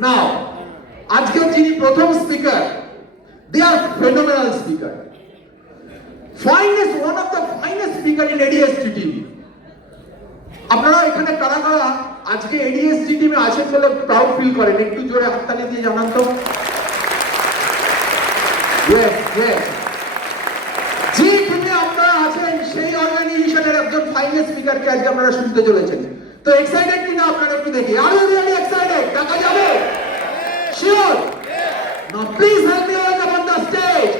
নাও আজকের যিনি প্রথম speaker, they are phenomenal speaker, finest, one of the finest speaker in ADST TV. আপনারা এখানে কারা কারা আজকে এডিএসটি টিমে আছেন বলে প্রাউড ফিল করেন? একটু জোরে হাততালি দিয়ে জানান তো। ইয়েস ইয়েস, যে টিমে আপনারা আছেন সেই অর্গানাইজেশনের একজন ফাইনেস্ট স্পিকারকে আজকে আপনারা শুনতে চলেছেন। তো এক্সাইটেড কিনা আপনারা একটু দেখি। Are you really excited? টাকা যাবে? Sure? Now please help me welcome on the stage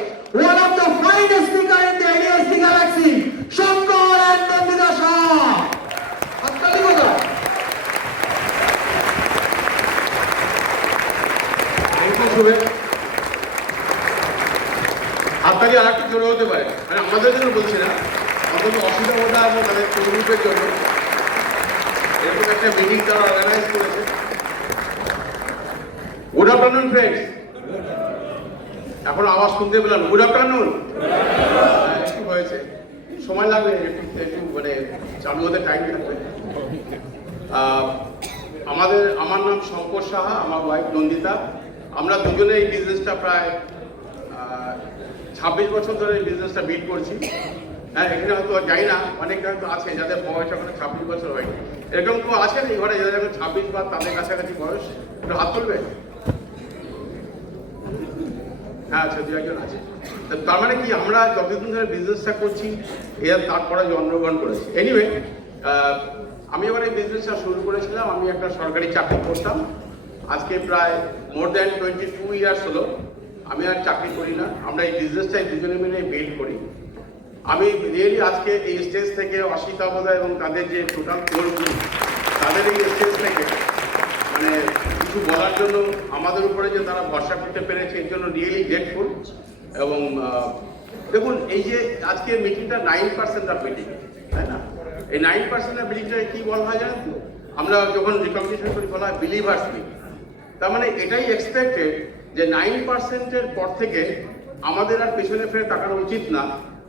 one of the finest speaker in the ADST galaxy, Shankar and Nandita Shah. হাততালি কোথায়? হাততালি আর একটু জোরে হতে পারে, মানে আমাদের জন্য বলছি না, অন্তত অসুবিধা হতে এবং তাদের কর্মীদের জন্য এরকম একটা মিটিং তারা অর্গানাইজ করেছে। গুড আফটারনুন ফ্রেন্ডস, এখন আওয়াজ শুনতে পেলাম। Good afternoon. একটু হয়েছে, সময় লাগবে, একটু মানে চালু হতে টাইম লাগবে। আমার নাম শঙ্কর সাহা, আমার ওয়াইফ নন্দিতা। আমরা দুজনে এই বিজনেসটা প্রায় 26 বছর ধরে এই বিজনেসটা বিল্ড করছি। হ্যাঁ, এখানে হয়তো জানি না, অনেকে হয়তো আছে যাদের বয়স এখন 26 বছর হয়নি। এরকম কেউ আছেন এই ঘরে যাদের এখন 26 বা তাদের কাছাকাছি বয়স? একটু হাত তুলবে। হ্যাঁ, আচ্ছা, দু একজন আছে। তার মানে কি, আমরা যতদিন ধরে বিজনেসটা করছি এর তারপরে জন্মগ্রহণ করেছি। এনিওয়ে, আমি এবার এই বিজনেসটা শুরু করেছিলাম, আমি একটা সরকারি চাকরি করতাম। আজকে প্রায় মোর দ্যান 22 ইয়ার্স হলো আমি আর চাকরি করি না। আমরা এই বিজনেসটাই দুজনে মিলে বিল্ড করি। আমি রিয়েলি আজকে এই স্টেজ থেকে অসিতা বোধা এবং তাদের যে টোটাল কোর্সগুলি, তাদের এই স্টেজ থেকে মানে কিছু বলার জন্য, আমাদের উপরে যে তারা ভরসা করতে পেরেছে এর জন্য রিয়েলি গ্রেটফুল। এবং দেখুন, এই যে আজকে মিটিংটা 9% অফ মিটিং, তাই না? এই 9% অফ মিটিংটাকে কী বলা হয় জানেন তো? আমরা যখন রিকগনিশন করি বলা হয় বিলিভার্স মিটিং। তার মানে এটাই এক্সপেক্টেড যে 9%-এর পর থেকে আমাদের আর পেছনে ফিরে তাকানো উচিত না।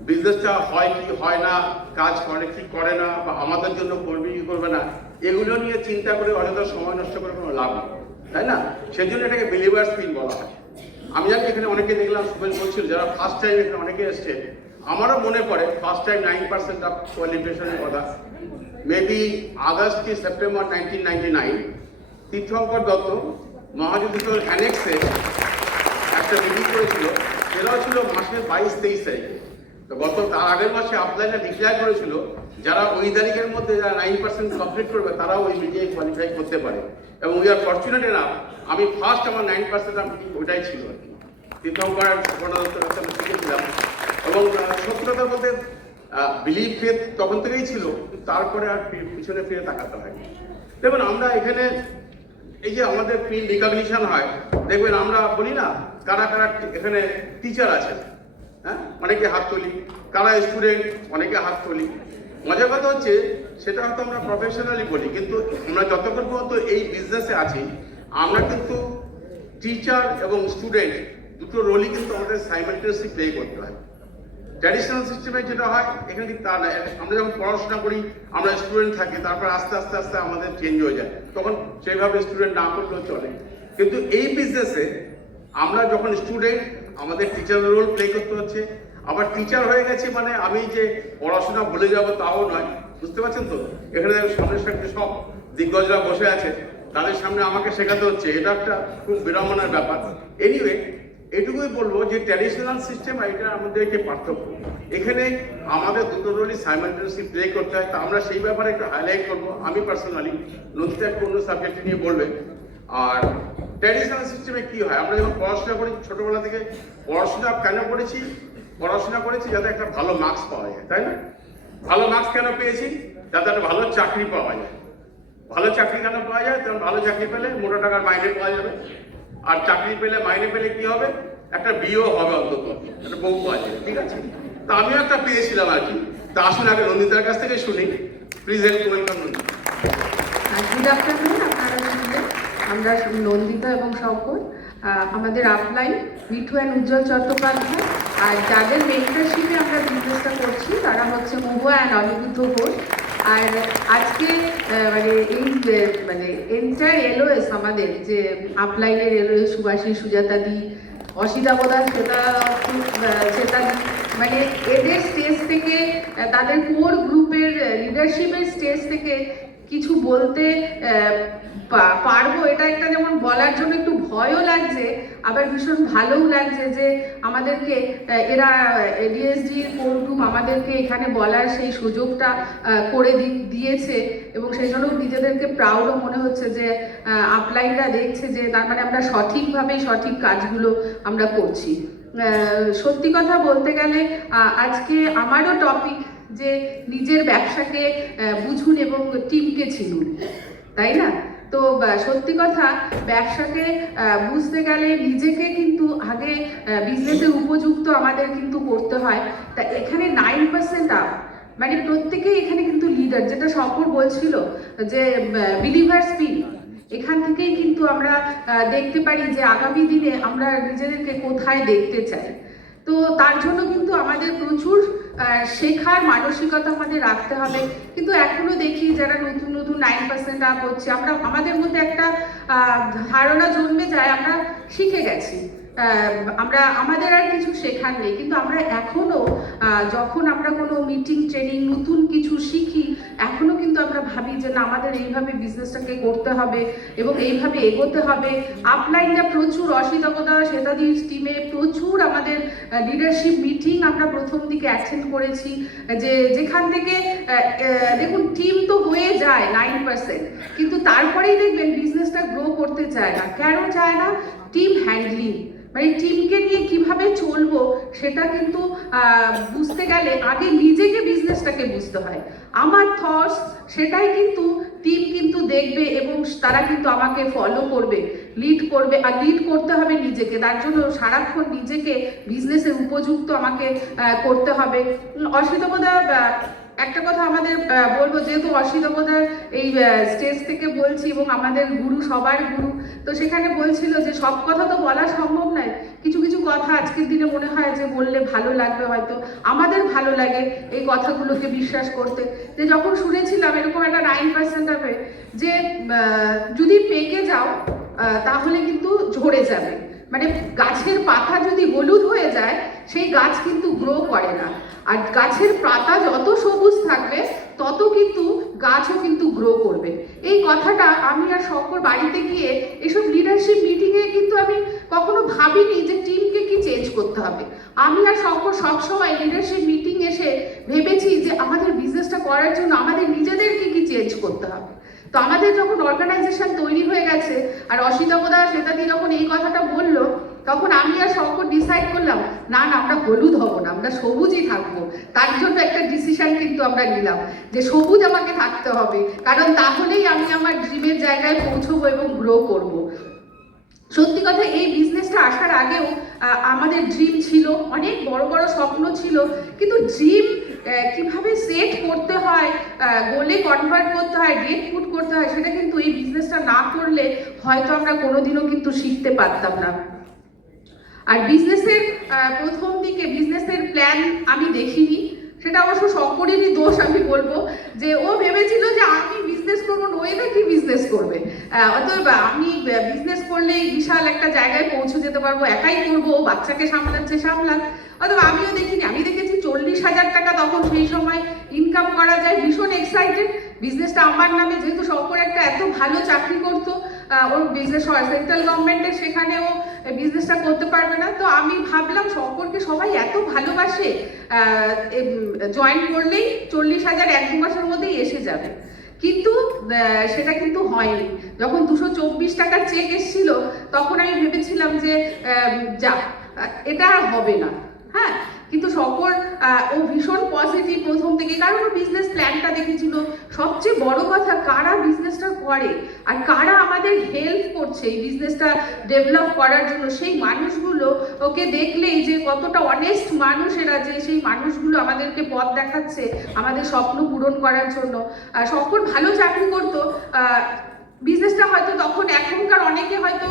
বিজনেসটা হয় কি হয় না, কাজ করে কি করে না, বা আমাদের জন্য করবে কি করবে না, এগুলো নিয়ে চিন্তা করে অযথা সময় নষ্ট করে কোনো লাভ নেই, তাই না? সেই জন্য এটাকে বিলিভার্স মিটিং বলা হয়। আমি জানি এখানে অনেকে দেখলাম সুবেন বলছিল যারা ফার্স্ট টাইম এখানে অনেকে এসছে। আমারও মনে পড়ে ফার্স্ট টাইম 9% অফ কোয়ালিফিকেশনের কথা, মেবি আগস্ট কি সেপ্টেম্বর 1999। তীর্থঙ্কর দত্ত মহাযোগিতর অ্যানেক্সে একটা মিটিং করেছিল, সেটাও ছিল মাসের 22-23 তারিখে। তো তার আগের মাসে আপলাইনে ডিক্লেয়ার করেছিল যারা ওই তারিখের মধ্যে যারা 9% কমপ্লিট করবে তারাও ওই মিটিংয়ে কোয়ালিফাই করতে পারে। এবং উই আর ফর্চুনেট এনাফ, আমি ফার্স্ট আমার 9% অফ মিটিং ওইটাই ছিল আর কি। তীর্থঙ্কর দত্তর আমি শিখেছিলাম। এবং সত্যি কথা বলতে বিলিভ ফেথ তখন থেকেই ছিল, তারপরে আর পিছনে ফিরে তাকাতে হয়। দেখুন, আমরা এখানে এই যে আমাদের ফিল্ড রিকগনিশন হয়, দেখবেন আমরা বলি না কারা কারা এখানে টিচার আছেন, হ্যাঁ, অনেকে হাত তুলি। কারা স্টুডেন্ট, অনেকে হাত তুলি। মজার কথা হচ্ছে সেটা হয়তো আমরা প্রফেশনালি বলি, কিন্তু আমরা যতক্ষণ পর্যন্ত এই বিজনেসে আছি আমরা কিন্তু টিচার এবং স্টুডেন্ট দুটো রোলই কিন্তু আমাদের সাইমালটেনিয়াসলি প্লে করতে হয়। ট্র্যাডিশনাল সিস্টেমে যেটা হয় এখানে কিন্তু তা নয়। আমরা যখন পড়াশোনা করি আমরা স্টুডেন্ট থাকি, তারপর আস্তে আস্তে আস্তে আমাদের চেঞ্জ হয়ে যায়, তখন সেইভাবে স্টুডেন্ট না করলেও চলে। কিন্তু এই বিজনেসে আমরা যখন স্টুডেন্ট, আমাদের টিচারের রোল প্লে করতে হচ্ছে। আবার টিচার হয়ে গেছে মানে আমি যে পড়াশোনা ভুলে যাব তাও নয়, বুঝতে পারছেন তো? এখানে সামনের সামনে সব দিগ্গজরা বসে আছে, তাদের সামনে আমাকে শেখাতে হচ্ছে, এটা একটা খুব বিড়ম্বনার ব্যাপার। এনিওয়ে, এটুকুই বলবো যে ট্র্যাডিশনাল সিস্টেম আর এটা আমাদের একটি পার্থক্য। এখানে আমাদের দুটো রোলই সাইমালটেনিয়াসলি প্লে করতে হয়। তা আমরা সেই ব্যাপারে একটু হাইলাইট করবো। আমি পার্সোনালি, নদীতে একটা অন্য সাবজেক্ট নিয়ে বলবে। আর ট্র্যাডিশনাল সিস্টেমে কি হয়, আমরা যখন পড়াশোনা করি ছোটবেলা থেকে, পড়াশোনা কেন করেছি? পড়াশোনা করেছি যাতে একটা ভালো মার্কস পাওয়া যায়, তাই না? ভালো মার্কস কেন পেয়েছি? যাতে একটা ভালো চাকরি পাওয়া যায়। ভালো চাকরি কেন পাওয়া যায়? কারণ ভালো চাকরি পেলে মোটা টাকার মাইনে পাওয়া যাবে। আর চাকরি পেলে, মাইনে পেলে কি হবে? একটা বিয়েও হবে, অন্তত একটা বউ পাওয়া যাবে, ঠিক আছে? তা আমিও একটা পেয়েছিলাম আর কি। তা আসুন আগে নন্দিতার কাছ থেকে শুনি। Please help welcome Nandita. Good afternoon. আপনারা শুনলেন আমরা নন্দিতা এবং শঙ্কর, আমাদের আপলাইন মিঠু অ্যান্ড উজ্জ্বল চট্টোপাধ্যায়, আর যাদের মেন্টরশিপে আমরা বিজনেসটা করছি তারা হচ্ছে মহুয়া অ্যান্ড অনিরুদ্ধ ঘোষ। আর আজকে মানে এই মানে এন্টার এলওএস আমাদের যে আপলাইনের এলওএস সুভাষী সুজাতাদি অসিতা প্রধান শ্বেতাদি মানে এদের স্টেজ থেকে তাদের কোর গ্রুপের লিডারশিপের স্টেজ থেকে কিছু বলতে পারবো, এটা একটা যেমন বলার জন্য একটু ভয়ও লাগছে, আবার ভীষণ ভালোও লাগছে যে আমাদেরকে এরা এডিএসডি কোর গ্রুপ আমাদেরকে এখানে বলার সেই সুযোগটা করে দিয়েছে এবং সেই জন্য নিজেদেরকে প্রাউডও মনে হচ্ছে যে আপলাইনরা দেখছে যে তার মানে আমরা সঠিকভাবে সঠিক কাজগুলো আমরা করছি। সত্যি কথা বলতে গেলে আজকে আমারও টপিক যে নিজের ব্যবসাকে বুঝুন এবং টিমকে চিনুন, তাই না? তো সত্যি কথা ব্যবসাকে বুঝতে গেলে নিজেকে কিন্তু আগে বিজনেসের উপযুক্ত আমাদের কিন্তু করতে হয়। তা এখানে 9% আপ মানে প্রত্যেকেই এখানে কিন্তু লিডার, যেটা সফর বলছিল যে বিলিভার স্পিন, এখান থেকেই কিন্তু আমরা দেখতে পারি যে আগামী দিনে আমরা নিজেদেরকে কোথায় দেখতে চাই। তো তার জন্য কিন্তু আমাদের প্রচুর শেখার মানসিকতা আমাদের রাখতে হবে। কিন্তু এখনো দেখি যারা নতুন নতুন 9% আপ হচ্ছে, আমরা আমাদের মধ্যে একটা ধারণা জন্মে যায় আমরা শিখে গেছি, আমরা আমাদের আর কিছু শেখার নেই। কিন্তু আমরা এখনো যখন আমরা কোনো মিটিং ট্রেনিং নতুন কিছু শিখি, এখনো কিন্তু আমরা ভাবি যে না আমাদের এইভাবে বিজনেসটাকে করতে হবে এবং এইভাবে এগোতে হবে। আপলাইনটা প্রচুর অসিতকতা শ্বেতাদির টিমে প্রচুর আমাদের লিডারশিপ মিটিং আমরা প্রথম দিকে অ্যাটেন্ড করেছি, যে যেখান থেকে দেখুন টিম তো হয়ে যায় 9%, কিন্তু তারপরেই দেখবেন বিজনেসটা গ্রো করতে চায় না। কেন চায় না? টিম হ্যান্ডলিং, মানে টিমকে নিয়ে কিভাবে চলবো সেটা কিন্তু বুঝতে গেলে আগে নিজেকে বিজনেসটাকে বুঝতে হয়। আমার থটস সেটাই কিন্তু টিম কিন্তু দেখবে এবং তারা কিন্তু আমাকে ফলো করবে, লিড করবে। আর লিড করতে হবে নিজেকে, তার জন্য সারাক্ষণ নিজেকে বিজনেসের উপযুক্ত আমাকে করতে হবে। অসিতকতা একটা কথা আমাদের বলবো, যেহেতু অসিতকতার এই স্টেজ থেকে বলছি এবং আমাদের গুরু সবার গুরু, তো সেখানে বলছিল যে সব কথা তো বলা সম্ভব নয়, কিছু কিছু কথা আজকের দিনে মনে হয় যে বললে ভালো লাগবে, হয়তো আমাদের ভালো লাগে এই কথাগুলোকে বিশ্বাস করতে। যে যখন শুনেছিলাম এরকম একটা 9% হবে যে যদি পেকে যাও তাহলে কিন্তু ঝরে যাবে, মানে গাছের পাতা যদি হলুদ হয়ে যায় সেই গাছ কিন্তু গ্রো করে না, আর গাছের পাতা যত সবুজ থাকবে তত কিন্তু গাছও কিন্তু গ্রো করবে। এই কথাটা আমি আর শঙ্কর বাড়িতে গিয়ে এসব লিডারশিপ মিটিংয়ে কিন্তু আমি কখনো ভাবিনি যে টিমকে কি চেঞ্জ করতে হবে। আমি আর শঙ্কর সবসময় লিডারশিপ মিটিং এসে ভেবেছি যে আমাদের বিজনেসটা করার জন্য আমাদের নিজেদেরকে কি চেঞ্জ করতে হবে। তো আমাদের যখন অর্গানাইজেশন তৈরি হয়ে গেছে আর অসিতকতা শ্বেতাদি যখন এই কথাটা বললো, তখন আমি আর শঙ্কর ডিসাইড করলাম না না আমরা হলুদ হব না, আমরা সবুজই থাকবো। তার জন্য একটা ডিসিশন কিন্তু আমরা নিলাম যে সবুজ আমাকে থাকতে হবে, কারণ তাহলেই আমি আমার ড্রিমের জায়গায় পৌঁছবো এবং গ্রো করব। সত্যি কথা এই বিজনেসটা আসার আগেও আমাদের ড্রিম ছিল, অনেক বড় বড় স্বপ্ন ছিল, কিন্তু ড্রিম কিভাবে সেট করতে হয়, গোলে কনভার্ট করতে হয়, ডেট পুট করতে হয়, সেটা কিন্তু এই বিজনেসটা না করলে হয়তো আমরা কোনোদিনও কিন্তু শিখতে পারতাম না। আর বিজনেসের প্রথম দিকে বিজনেসের প্ল্যান আমি দেখিনি, সেটা অবশ্য শঙ্করেরই দোষ আমি বলবো, যে ও ভেবেছিল যে আমি বিজনেস করবো, নইলে কি বিজনেস করবে, অতএব আমি বিজনেস করলেই বিশাল একটা জায়গায় পৌঁছে যেতে পারবো, একাই করবো, বাচ্চাকে সামলাচ্ছে সামলাক। অথবা আমিও দেখিনি, আমি দেখেছি 40,000 টাকা তখন সেই সময় ইনকাম করা যায়, ভীষণ এক্সাইটেড। বিজনেসটা আমার নামে, যেহেতু শঙ্কর একটা এত ভালো চাকরি করতো, ওর বিজনেস হয় সেন্ট্রাল গভর্নমেন্টের, সেখানেও বিজনেসটা করতে পারবে না। তো আমি ভাবলাম শঙ্করকে সবাই এত ভালোবাসে, জয়েন করলেই 40,000 1-2 মাসের মধ্যেই এসে যাবে। কিন্তু সেটা কিন্তু হয়নি। যখন 224 টাকার চেক এসেছিল তখন আমি ভেবেছিলাম যে যা এটা আর হবে না। হ্যাঁ, কিন্তু শঙ্কর ও ভীষণ পজিটিভ প্রথম থেকে, কারণ ও বিজনেস প্ল্যানটা দেখেছিল। সবচেয়ে বড় কথা, কারা বিজনেসটা করে আর কারা আমাদের হেল্প করছে এই বিজনেসটা ডেভেলপ করার জন্য, সেই মানুষগুলো ওকে দেখলেই যে কতটা অনেস্ট মানুষ এরা, যে সেই মানুষগুলো আমাদেরকে পথ দেখাচ্ছে আমাদের স্বপ্ন পূরণ করার জন্য। শঙ্কর ভালো চাকরি করতো, বিজনেসটা হয়তো তখন, এখনকার অনেকে হয়তো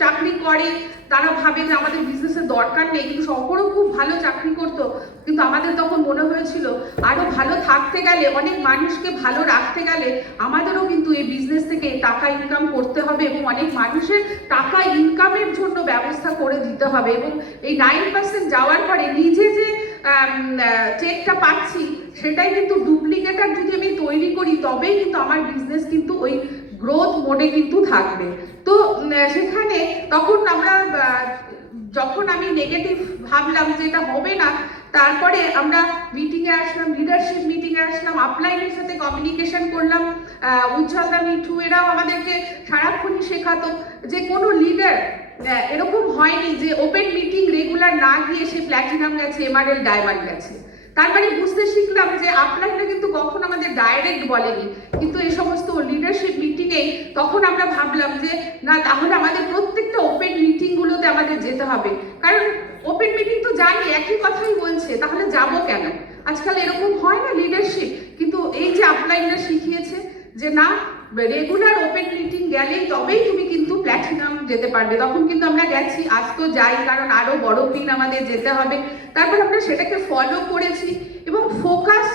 চাকরি করে করে তারা ভাবে যে আমাদের বিজনেসের দরকার নেই, কিন্তু শঙ্করও খুব ভালো চাকরি করতো, কিন্তু আমাদের তখন মনে হয়েছিল আরো ভালো থাকতে গেলে, অনেক মানুষকে ভালো রাখতে গেলে আমাদেরও কিন্তু এই বিজনেস থেকে টাকা ইনকাম করতে হবে এবং অনেক মানুষের টাকা ইনকামের জন্য ব্যবস্থা করে দিতে হবে। এবং এই 9% যাওয়ার পরে নিজে যে চেকটা পাচ্ছি সেটাই কিন্তু ডুপ্লিকেটার যদি আমি তৈরি করি তবেই কিন্তু আমার বিজনেস কিন্তু ওই গ্রোথ মোডে কিন্তু থাকবে। তো সেখানে তখন আমরা যখন আমি নেগেটিভ ভাবলাম যে এটা হবে না, তারপরে আমরা মিটিংয়ে আসলাম, লিডারশিপ মিটিংয়ে আসলাম, আপলাইনের সাথে কমিউনিকেশন করলাম। উজ্জ্বলদা, মিঠু এরাও আমাদেরকে সারাক্ষণই শেখাতো যে কোনো লিডার এরকম হয়নি যে ওপেন মিটিং রেগুলার না গিয়ে সে প্ল্যাটিনাম গেছে, এমআরএল ডায়মন্ড গেছে। তার মানে বুঝতে শিখলাম যে আপলাইনটা কিন্তু কখন আমাদের ডাইরেক্ট বলেনি, কিন্তু এই সমস্ত লিডারশিপ মিটিংয়ে তখন আমরা ভাবলাম যে না, তাহলে আমাদের প্রত্যেকটা ওপেন মিটিংগুলোতে আমাদের যেতে হবে, কারণ ওপেন মিটিং তো জানি একই কথাই বলছে, তাহলে যাব কেন? আজকাল এরকম হয় না লিডারশিপ, কিন্তু এই যে আপলাইনরা শিখিয়েছে যে না, রেগুলার ওপেন মিটিং গেলেই তবেই তুমি কিন্তু প্ল্যাটিনাম যেতে পারবে। তখন কিন্তু আমরা গেছি, আজ তো যাই, কারণ আরো বড় পিন আমাদের যেতে হবে। তারপর আমরা সেটাকে ফলো করেছি এবং ফোকাস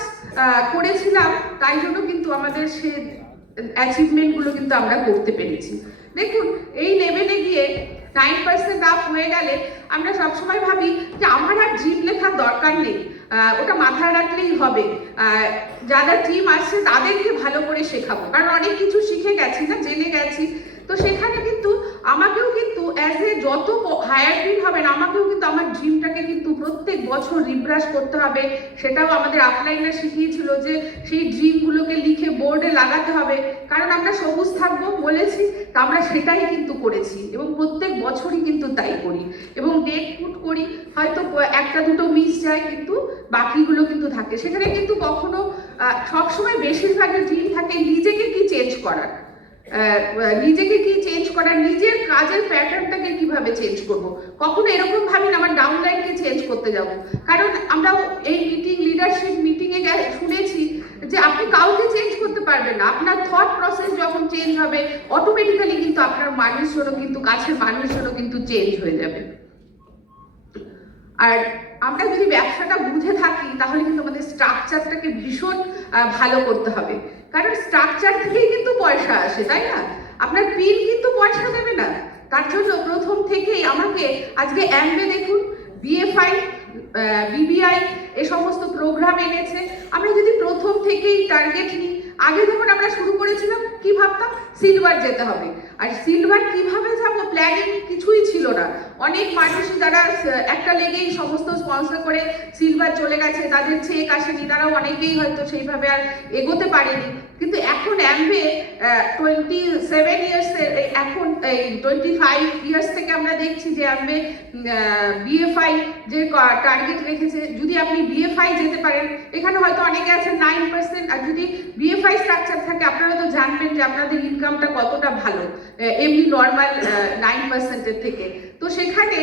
করেছিলাম, তাই জন্য কিন্তু আমাদের সে অ্যাচিভমেন্টগুলো কিন্তু আমরা করতে পেরেছি। দেখুন, এই লেভেলে গিয়ে 9% আপ হয়ে গেলে আমরা সবসময় ভাবি যে আমার আর জিম লেখার দরকার নেই, ওটা মাথায় রাখলেই হবে, যারা টিম আসছে তাদেরকে ভালো করে শেখাবো, কারণ অনেক কিছু শিখে গেছি না, জেনে গেছি। তো সেখানে কিন্তু আমাকেও কিন্তু অ্যাজ এ যত হায়ার টিম হবেন আমাকেও কিন্তু আমার ড্রিমটাকে কিন্তু প্রত্যেক বছর রিব্রাশ করতে হবে। সেটাও আমাদের আপলাইনার শিখিয়েছিল যে সেই ড্রিমগুলোকে লিখে বোর্ডে লাগাতে হবে, কারণ আমরা সবুজ থাকবো বলেছি, তা আমরা সেটাই কিন্তু করেছি এবং প্রত্যেক বছরই কিন্তু তাই করি এবং ডেট পুট করি, হয়তো একটা দুটো মিস যায় কিন্তু বাকিগুলো কিন্তু থাকে। সেখানে কিন্তু কখনো সবসময় বেশিরভাগই ড্রিম থাকে নিজেকে কি চেঞ্জ করার, নিজের কাজের প্যাটার্নটাকে কিভাবে চেঞ্জ করব। কখনো এরকম ভাবি না আমার ডাউনলাইনকে চেঞ্জ করতে যাব, কারণ আমরা এই মিটিং, লিডারশিপ মিটিংয়ে শুনেছি যে আপনি কাউকে চেঞ্জ করতে পারবেন না, আপনার থট প্রসেস যখন চেঞ্জ হবে অটোমেটিক্যালি কিন্তু আপনার মানুষজনও কিন্তু, কাছের মানুষজনও কিন্তু চেঞ্জ হয়ে যাবে। আর আমরা যদি ব্যবসাটা বুঝে থাকি তাহলে কিন্তু আমাদের স্ট্রাকচারটাকে ভীষণ ভালো করতে হবে, কারণ স্ট্রাকচার থেকেই কিন্তু পয়সা আসে, তাই না? আপনার পিন কিন্তু পয়সা দেবে না। তার জন্য প্রথম থেকেই আমাকে আজকে অ্যাম্বে দেখুন, বিএফআই, বিবিআই এ সমস্ত প্রোগ্রাম এনেছে। আমরা যদি প্রথম থেকেই টার্গেট নিই, আগে যখন আমরা শুরু করেছিলাম কি ভাবতাম, সিলভার যেতে হবে, আর সিলভার কিভাবে যাব প্ল্যানিং কিছুই ছিল না। অনেক মানুষ যারা একটা লেগেই সমস্ত স্পন্সর করে সিলভার চলে গেছে, তাদের চেক আসেনি, তারাও অনেকেই হয়তো সেইভাবে আর এগোতে পারেনি। কিন্তু এখন অ্যাম্বে 27 ইয়ার্সের, এখন এই 25 ইয়ার্স থেকে আমরা দেখছি যে অ্যাম্বে বিএফআই যে টার্গেট রেখেছে, যদি আপনি বিএফআই যেতে পারেন, এখানে হয়তো অনেকে আছেন 9%, আর যদি বিএফআই স্ট্রাকচার থাকে আপনারা তো জানবেন যে আপনাদের ইনকামটা কতটা ভালো এমনি নর্মাল 9%-এর থেকে। তো সেখানে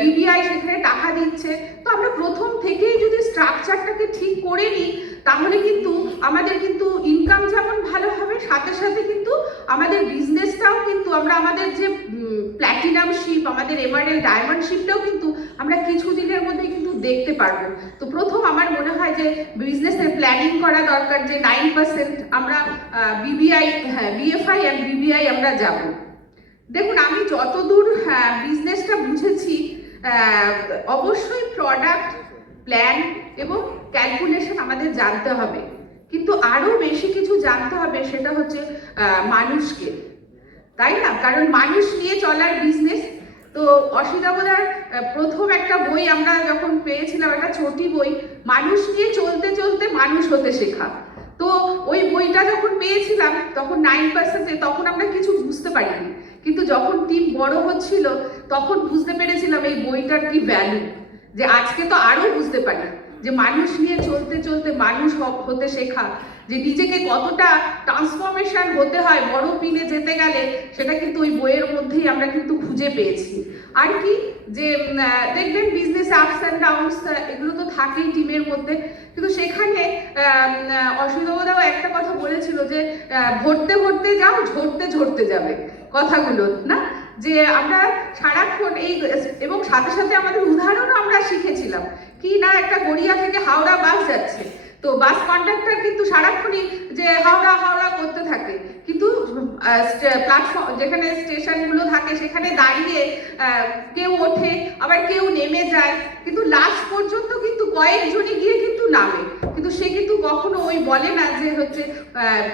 বিবিআই সেখানে টাকা দিচ্ছে। তো আমরা প্রথম থেকেই যদি স্ট্রাকচারটাকে ঠিক করে নিই তাহলে কিন্তু আমাদের কিন্তু ইনকাম যেমন ভালো হবে, সাথে সাথে কিন্তু আমাদের বিজনেসটাও কিন্তু আমরা আমাদের যে প্ল্যাটিনাম শিপ, আমাদের এমআরএল ডায়মন্ড শিপটাও কিন্তু আমরা কিছু দিনের মধ্যে কিন্তু দেখতে পারবো। তো প্রথম আমার মনে হয় যে বিজনেসের প্ল্যানিং করা দরকার, যে 9% আমরা বিবিআই, বিএফআই অ্যান্ড বিবিআই আমরা যাব। দেখুন, আমি যতদূর বিজনেসটা বুঝেছি, অবশ্যই প্রোডাক্ট, প্ল্যান এবং ক্যালকুলেশন আমাদের জানতে হবে, কিন্তু আরো বেশি কিছু জানতে হবে, সেটা হচ্ছে মানুষকে, তাই না? কারণ মানুষ নিয়ে চলার বিজনেস। তো অসিতাবদার প্রথম একটা বই আমরা যখন পেয়েছিলাম, একটা ছোটি বই, মানুষ নিয়ে চলতে চলতে মানুষ হতে শেখা। তো ওই বইটা যখন পেয়েছিলাম তখন 9%, তখন আমরা কিছু বুঝতে পারিনি, কিন্তু যখন টিম বড় হচ্ছিল তখন বুঝতে পেরেছিলাম এই বইটার কি ভ্যালু, যে আজকে তো আরো বুঝতে পারি যে মানুষ নিয়ে চলতে চলতে মানুষ হতে শেখা, যে নিজেকে কতটা ট্রান্সফরমেশন হতে হয় বড় পিনে যেতে গেলে, সেটা কিন্তু ওই বইয়ের মধ্যেই আমরা কিন্তু খুঁজে পেয়েছি। আর কি, যে দেখবেন বিজনেস আপস অ্যান্ড ডাউনস এগুলো তো থাকেই টিমের মধ্যে, কিন্তু সেখানে অসিতবদাও একটা কথা বলেছিল যে ভরতে ভরতে যাও, ঝরতে ঝরতে যাবে, কথাগুলো না। যে আমরা সারাক্ষণ এই এবং সাথে সাথে আমাদের উদাহরণও আমরা শিখেছিলাম কি না, একটা গড়িয়া থেকে হাওড়া বাস যাচ্ছে, তো বাস কন্ডাক্টর কিন্তু সারাক্ষণই যে হাওড়া হাওড়া করতে থাকে, কিন্তু প্ল্যাটফর্ম যেখানে স্টেশনগুলো থাকে সেখানে দাঁড়িয়ে কেউ ওঠে আবার কেউ নেমে যায়, কিন্তু লাস্ট পর্যন্ত কিন্তু কয়েকজনই গিয়ে কিন্তু নামে, কিন্তু সে কিন্তু কখনো ওই বলে না যে হচ্ছে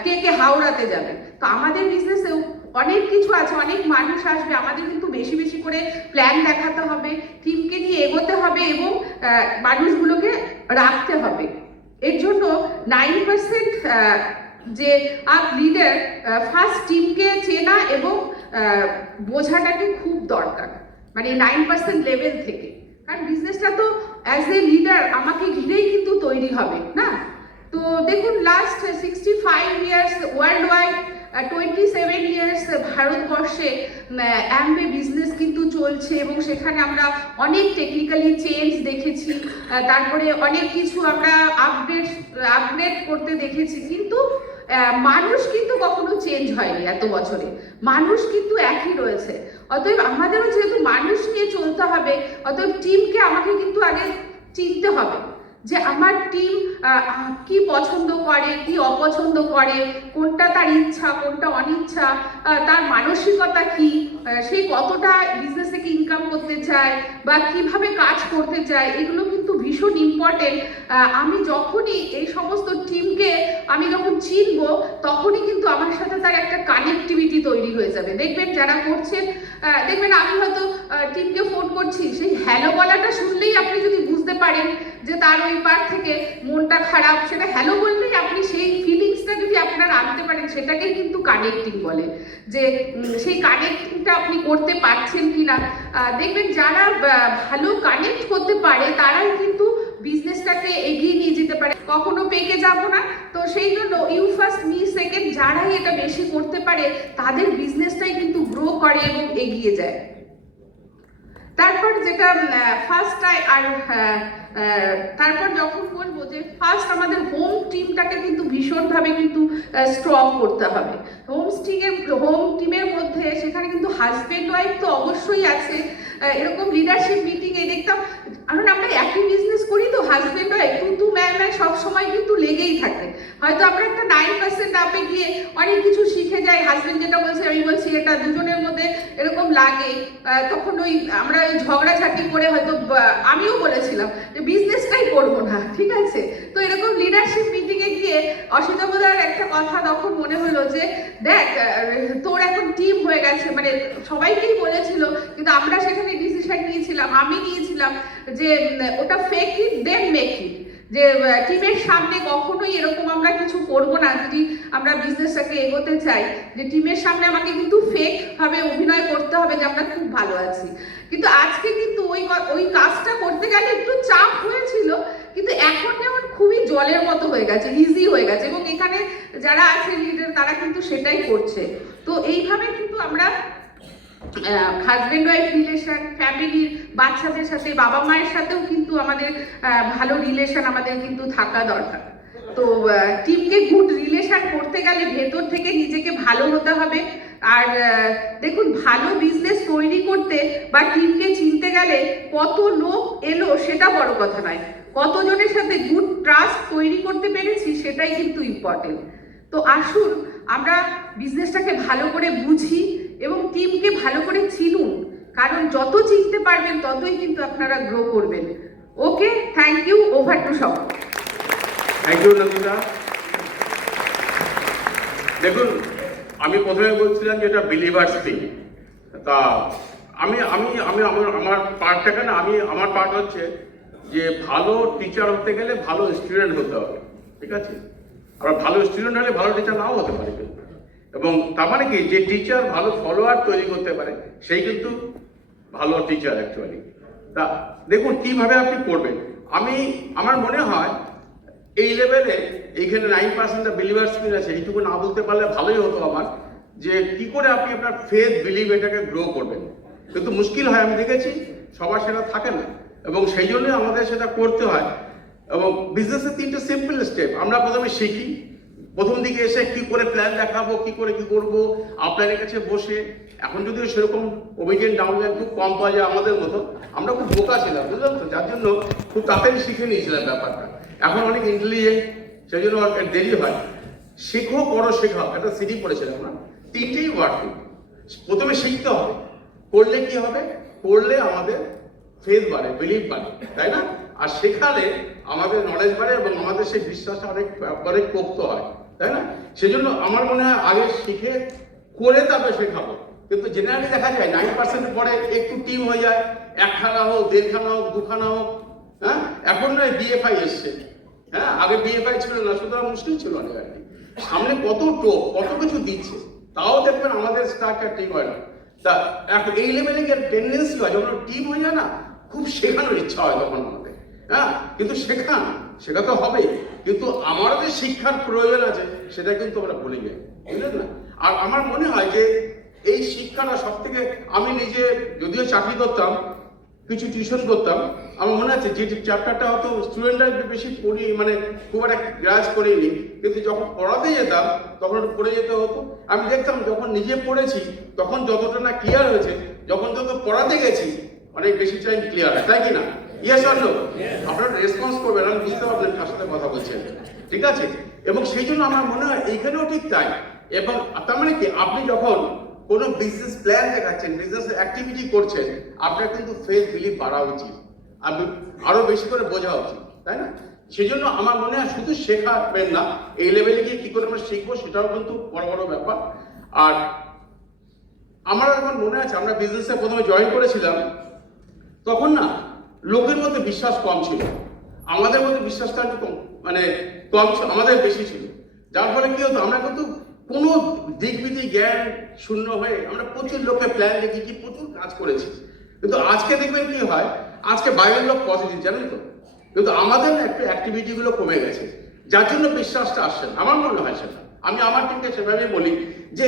কে কে হাওড়াতে যাবে। তো আমাদের বিজনেসেও অনেক কিছু আছে, অনেক মানুষ আসবে, আমাদের কিন্তু বেশি বেশি করে প্ল্যান দেখাতে হবে, টিমকে নিয়ে এগোতে হবে এবং মানুষগুলোকে রাখতে হবে। এর জন্য 9% যে আপ লিডার ফার্স্ট টিমকে চেনা এবং বোঝাটাকে খুব দরকার, মানে 9% লেভেল থেকে, কারণ বিজনেসটা তো অ্যাজ এ লিডার আমাকে ঘিরেই কিন্তু তৈরি হবে না। তো দেখুন last 65 years world wide, 27 years ভারতবর্ষে অ্যামওয়ে বিজনেস কিন্তু চলছে এবং সেখানে আমরা অনেক টেকনিক্যালি চেঞ্জ দেখেছি, তারপরে অনেক কিছু আমরা আপগ্রেড করতে দেখেছি, কিন্তু মানুষ কিন্তু কখনো চেঞ্জ হয়নি এত বছরে, মানুষ কিন্তু একই রয়েছে। অতএব আমাদেরও যেহেতু মানুষ নিয়ে চলতে হবে, অতএব টিমকে আমাকে কিন্তু আগে চিনতে হবে যে আমার টিম কি পছন্দ করে, কি অপছন্দ করে, কোনটা তার ইচ্ছা, কোনটা অনিচ্ছা, তার মানসিকতা কি, সে কতটা বিজনেস থেকে ইনকাম করতে চায় বা কিভাবে কাজ করতে চায়, এগুলো কিন্তু ভীষণ ইম্পর্টেন্ট। আমি যখনই এই সমস্ত টিমকে আমি যখন চিনবো তখনই কিন্তু আমার সাথে তার একটা কানেক্টিভিটি তৈরি হয়ে যাবে। দেখবেন যারা করছেন, দেখবেন আমি হয়তো টিমকে ফোন করছি, সেই হ্যালো বলাটা শুনলেই আপনি যদি বুঝতে পারেন যে তার ওই পার থেকে মনটা খারাপ, সেটা হ্যালো বললেই আপনি সেই ফিলিংসটা যদি আপনারা আনতে পারেন সেটাকেই কিন্তু কানেক্টিং বলে, যে সেই কানেক্টিংটা আপনি করতে পারছেন কিনা। দেখবেন যারা ভালো কানেক্ট করতে পারে তারাই কিন্তু বিজনেসটাকে এগিয়ে নিয়ে যেতে পারে, কখনো পেকে যাব না। তো সেই জন্য ইউ ফার্স্ট মি সেকেন্ড, যারাই এটা বেশি করতে পারে তাদের বিজনেসটাই কিন্তু গ্রো করে এবং এগিয়ে যায়। তারপর যেটা ফার্স্ট আর তারপর যখন বলবো যে ফার্স্ট আমাদের হোম টিমটাকে কিন্তু ভীষণভাবে কিন্তু স্ট্রং করতে হবে। হোম টিমের মধ্যে সেখানে কিন্তু হাজব্যান্ড ওয়াইফ তো অবশ্যই আছে। এরকম লিডারশিপ মিটিংয়ে দেখতাম, কারণ আমরা একই বিজনেস করি তো হাজব্যান্ড ওয়াইফ তু ম্যাম সবসময় কিন্তু লেগেই থাকে। হয়তো আমরা একটা 9% আপে গিয়ে অনেক কিছু শিখে যাই, হাজব্যান্ড যেটা বলছে আমি বলছি এটা, দুজনের মধ্যে এরকম লাগে, তখন ওই আমরা ওই ঝগড়াঝাটি করে হয়তো আমিও বলেছিলাম যে বিজনেসটাই করবো না, ঠিক আছে। তো এরকম লিডারশিপ মিটিংয়ে গিয়ে অসিতাবদার একটা কথা তখন মনে হলো যে দেখ তোর এখন টিম হয়ে গেছে, মানে সবাইকেই বলেছিল কিন্তু আমরা সেখানে ডিসিশন নিয়েছিলাম, আমি নিয়েছিলাম যে ওটা fake it then make it, যে টিমের সামনে কখনোই এরকম আমরা কিছু করব না যদি আমরা বিজনেসটাকে এগোতে চাই, যে টিমের সামনে আমাকে কিন্তু ফেক ভাবে অভিনয় করতে হবে যে আমরা খুব ভালো আছি। কিন্তু আজকে কিন্তু ওই কাজটা করতে গেলে একটু চাপ হয়েছিল, কিন্তু এখন যেমন খুবই জলের মতো হয়ে গেছে, ইজি হয়ে গেছে, এবং এখানে যারা আছে লিডার তারা কিন্তু সেটাই করছে। তো এইভাবে কিন্তু আমরা হাজব্যান্ড ওয়াইফ রিলেশন, ফ্যামিলির বাচ্চাদের সাথে, বাবা মায়ের সাথেও কিন্তু আমাদের ভালো রিলেশন আমাদের কিন্তু থাকা দরকার। তো টিমকে গুড রিলেশন করতে গেলে ভেতর থেকে নিজেকে ভালো হতে হবে। আর দেখুন ভালো বিজনেস তৈরি করতে বা টিমকে চিনতে গেলে কত লোক এলো সেটা বড় কথা নয়, কতজনের সাথে গুড ট্রাস্ট তৈরি করতে পেরেছি সেটাই কিন্তু ইম্পর্টেন্ট। তো আসুন আমরা বিজনেসটাকে ভালো করে বুঝি এবং টিমকে ভালো করে চিনুন, কারণ যত চিনতে পারবেন ততই কিন্তু আপনারা গ্রো করবেন। Okay, thank you, over to সব। Thank you Nandita. দেখুন আমি প্রথমে বলছিলাম যে এটা বিলিভার্স থিং, তা আমার পার্টটাকে না, আমার পার্ট হচ্ছে যে ভালো টিচার হতে গেলে ভালো স্টুডেন্ট হতে হবে, ঠিক আছে। আবার ভালো স্টুডেন্ট হলে ভালো টিচার নাও হতে পারে, এবং তার মানে কি যে টিচার ভালো ফলোয়ার তৈরি করতে পারে সেই কিন্তু ভালো টিচার অ্যাকচুয়ালি। তা দেখুন কিভাবে আপনি করবেন, আমার মনে হয় এই লেভেলে এইখানে 9% বিলিভার স্কিল আছে, এইটুকু না বলতে পারলে ভালোই হতো আমার, যে কি করে আপনি আপনার ফেথ বিলিভ এটাকে গ্রো করবেন। কিন্তু মুশকিল হয়, আমি দেখেছি সবার সেটা থাকে না, এবং সেই জন্য আমাদের সেটা করতে হয়। এবং বিজনেসের 3টে সিম্পল স্টেপ আমরা প্রথমে শিখি, প্রথম দিকে এসে কি করে প্ল্যান দেখাবো, কি করে কি করবো, আপনাদের কাছে বসে এখন যদিও সেরকম ওবিডিয়েন্ট ডাউনলাইন খুব কম পাওয়া যায় আমাদের মতো, আমরা খুব বোকা ছিলাম, বুঝলেন তো, যার জন্য খুব তাড়াতাড়ি শিখে নিয়েছিলাম ব্যাপারটা। এখন অনেক ইন্টেলিজেন্ট, সেই জন্য অনেক দেরি হয়। শেখো করো শেখাও, একটা সিডি পড়েছিলাম না, তিনটেই ওয়ার্ড। প্রথমে শিখতে হবে, করলে কি হবে, করলে আমাদের ফেথ বাড়ে, বিলিভ বাড়ে, তাই না? আর শেখালে আমাদের নলেজ বাড়ে এবং আমাদের সেই বিশ্বাসটা অনেক পোক্ত হয়, তাই না? সেজন্য আমার মনে হয় আগে শিখে করে তারপরে শেখাবো। কিন্তু জেনারেলি দেখা যায় 9% পরে একটু টিম হয়ে যায়, একখানা হোক, দেড়খানা হোক, দুখানা হোক, হ্যাঁ? এখন নয় বিএফআই এসছে, হ্যাঁ, আগে বিএফআই ছিল না, সুতরাং মুশকিল ছিল অনেক আর কি। সামনে কত টোপ, কত কিছু দিচ্ছে, তাও দেখবেন আমাদের স্টার্টটা ঠিক হয় না। তা এখন এই লেভেলে গিয়ে টেন্ডেন্সি হয়, যখন টিম হয়ে যায় না, খুব শেখানোর ইচ্ছা হয় তখন আমাদের, হ্যাঁ, কিন্তু শেখান, শেখা তো হবেই, কিন্তু আমারও যে শিক্ষার প্রয়োজন আছে সেটা কিন্তু আমরা ভুলে যাই, বুঝলেন না? আর আমার মনে হয় যে এই শিক্ষাটা সব থেকে, আমি নিজে যদিও চাকরি করতাম, কিছু টিউশন করতাম, আমার মনে আছে যে চ্যাপ্টারটা হয়তো স্টুডেন্টরা বেশি পড়ি, মানে খুব একটা গ্রাস করিনি, কিন্তু যখন পড়াতে যেতাম তখন পড়ে যেতে হতো। আমি দেখতাম যখন নিজে পড়েছি তখন যতটা না ক্লিয়ার হয়েছে, যখন যত পড়াতে গেছি অনেক বেশি টাইম ক্লিয়ার হয়, তাই কি না? Yes or no? আপনারা রেসপন্স করবেন, আমি বুঝতে পারবেন কার সাথে কথা বলছেন, ঠিক আছে? এবং সেই জন্য আমার মনে হয় এইখানেও ঠিক তাই। এবং তার মানে কি, আপনি যখন কোনো বিজনেস প্ল্যান দেখাচ্ছেন, বিজনেস অ্যাক্টিভিটি করছেন, আপনার কিন্তু ফেথ বিলিভ বাড়া উচিত, আপনি আরো বেশি করে বোঝা উচিত, তাই না? সেই জন্য আমার মনে হয় শুধু শেখাবেন না, এই লেভেলে গিয়ে কি করে আমরা শিখবো সেটাও কিন্তু বড় বড় ব্যাপার। আর আমার এখন মনে আছে আমরা বিজনেসে প্রথমে জয়েন করেছিলাম, তখন না লোকের মধ্যে বিশ্বাস কম ছিল, আমাদের মধ্যে বিশ্বাসটা একটু কম, মানে কম আমাদের বেশি ছিল। যার ফলে কি হতো, আমরা কিন্তু কোনো দিকবিধি জ্ঞান শূন্য হয়ে আমরা প্রচুর লোকে প্ল্যান দেখিয়েছি, প্রচুর কাজ করেছি। কিন্তু আজকে দেখবেন কি হয়, আজকে বাইরের লোক পজিটিভ, জানেন তো, কিন্তু আমাদের না একটু অ্যাক্টিভিটিগুলো কমে গেছে, যার জন্য বিশ্বাসটা আসছে না, আমার মনে হয় সেটা। আমি আমার টিমকে সেভাবেই বলি যে